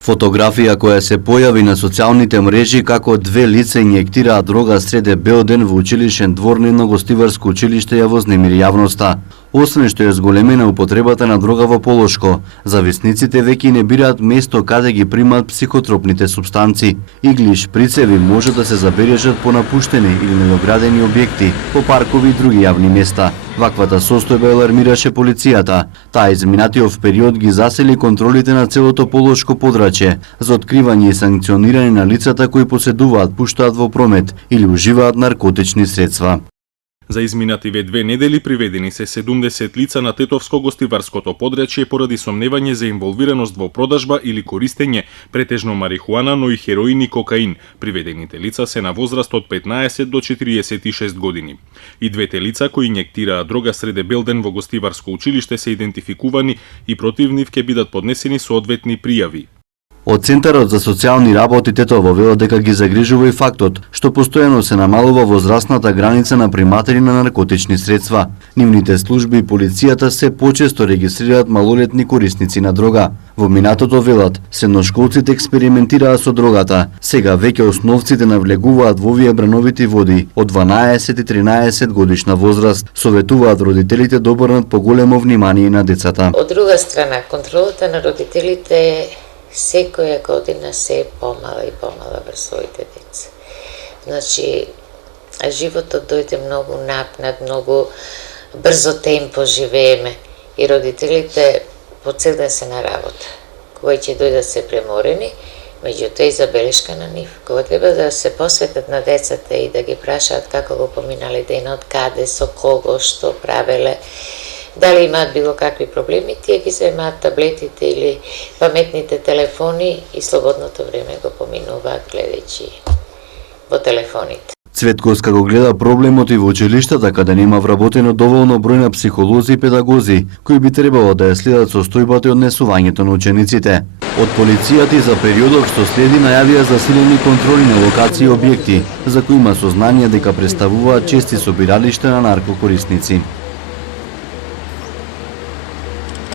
Фотографија која се појави на социјалните мрежи како две лица инјектираат дрога среде бел ден во училишен двор на едно гостиварско училиште ја вознемири јавноста. Освен што е зголемена употребата на дрога во Полошко, зависниците веќе не бираат место каде ги примаат психотропните супстанци. Иглиш, прицеви може да се забележат по напуштени или недоградени објекти, по паркови и други јавни места. Ваквата состојба алармираше полицијата. Таа изминатиот период ги засели контролите на целото Полошко подрачје за откривање и санкционирање на лицата кои поседуваат, пуштаат во промет или уживаат наркотични средства. За изминативе 2 недели приведени се 70 лица на Тетовско-гостиварското подрачје поради сомневање за инволвираност во продажба или користење претежно марихуана, но и хероин и кокаин. Приведените лица се на возраст од 15 до 46 години. И двете лица кои инјектираа дрога среде бел ден во гостиварско училиште се идентификувани и против нив ќе бидат поднесени соодветни пријави. Од Центарот за социјални работи Тетово велат дека ги загрижува и фактот што постојано се намалува возрастната граница на приматели на наркотични средства. Нивните служби и полицијата се почесто регистрираат малолетни корисници на дрога. Во минатото велат, средношколците експериментираа со дрогата. Сега веќе основците навлегуваат во овие брановити води од 12 и 13 годишна возраст. Советуваат родителите да обрнат поголемо внимание на децата. Од друга страна, контролата на родителите секоја година се помала и помала врз своите деца. Значи, животот дојде многу напнат, многу брзо темпо живееме и родителите по цел ден се на работа. Кога ќе дојдат се преморени, меѓутоа и забелешка на нив. Кога треба да се посветат на децата и да ги прашаат како го поминале денот, каде, со кого, што правеле, дали имаат било какви проблеми, тие ги земаат таблетите или паметните телефони и слободното време го поминуваат гледајќи во телефоните. Цветковска го гледа проблемот и во училиштата каде нема вработено доволно број на психолози и педагози, кои би требало да ја следат состојбата и однесувањето на учениците. Од полицијата и за периодот што следи најавија засилени контроли на локации и објекти, за кои има сознание дека представуваат чести собиралишта на наркокорисници.